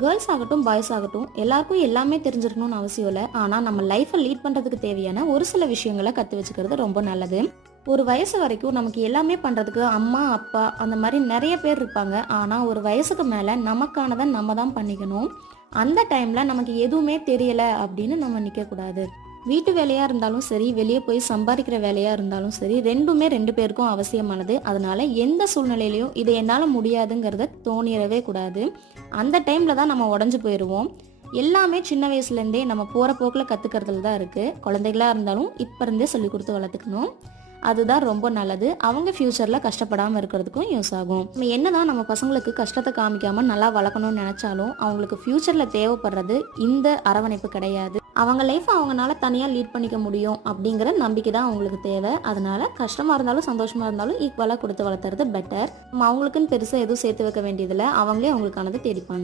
Girls ஆகட்டும் boys ஆகட்டும் எல்லாருக்கும் எல்லாமே தெரிஞ்சிருக்கணும்னு அவசியம் இல்லை. ஆனால் நம்ம லைஃப்பை லீட் பண்ணுறதுக்கு தேவையான ஒரு சில விஷயங்களை கற்று வச்சுக்கிறது ரொம்ப நல்லது. ஒரு வயசு வரைக்கும் நமக்கு எல்லாமே பண்ணுறதுக்கு அம்மா அப்பா அந்த மாதிரி நிறைய பேர் இருப்பாங்க. ஆனால் ஒரு வயசுக்கு மேலே நமக்கானதை நம்ம தான் பண்ணிக்கணும். அந்த டைமில் நமக்கு எதுவுமே தெரியலை அப்படின்னு நம்ம நிற்கக்கூடாது. வீட்டு வேலையாக இருந்தாலும் சரி, வெளியே போய் சம்பாதிக்கிற வேலையாக இருந்தாலும் சரி, ரெண்டுமே ரெண்டு பேருக்கும் அவசியமானது. அதனால எந்த சூழ்நிலையிலையும் இது என்னால் முடியாதுங்கிறத தோணிடவே கூடாது. அந்த டைமில் தான் நம்ம உடஞ்சி போயிடுவோம். எல்லாமே சின்ன வயசுலேருந்தே நம்ம போகிற போக்கில் கற்றுக்கிறதுல தான் இருக்குது. குழந்தைகளாக இருந்தாலும் இப்போ இருந்தே சொல்லி கொடுத்து வளர்த்துக்கணும். அதுதான் ரொம்ப நல்லது. அவங்க ஃப்யூச்சரில் கஷ்டப்படாமல் இருக்கிறதுக்கும் யூஸ் ஆகும். நம்ம என்னதான் நம்ம பசங்களுக்கு கஷ்டத்தை காமிக்காமல் நல்லா வளர்க்கணும்னு நினச்சாலும் அவங்களுக்கு ஃப்யூச்சரில் தேவைப்படுறது இந்த அரவணைப்பு கிடையாது. அவங்க லைஃப்பை அவங்களால தனியாக லீட் பண்ணிக்க முடியும் அப்படிங்கிற நம்பிக்கை தான் அவங்களுக்கு தேவை. அதனால கஷ்டமாக இருந்தாலும் சந்தோஷமாக இருந்தாலும் ஈக்குவலாக கொடுத்து வளர்த்துறது பெட்டர். நம்ம அவங்களுக்குன்னு பெருசாக எதுவும் சேர்த்து வைக்க வேண்டியதில்லை. அவங்களே அவங்களுக்கானது தேடிப்பாங்க.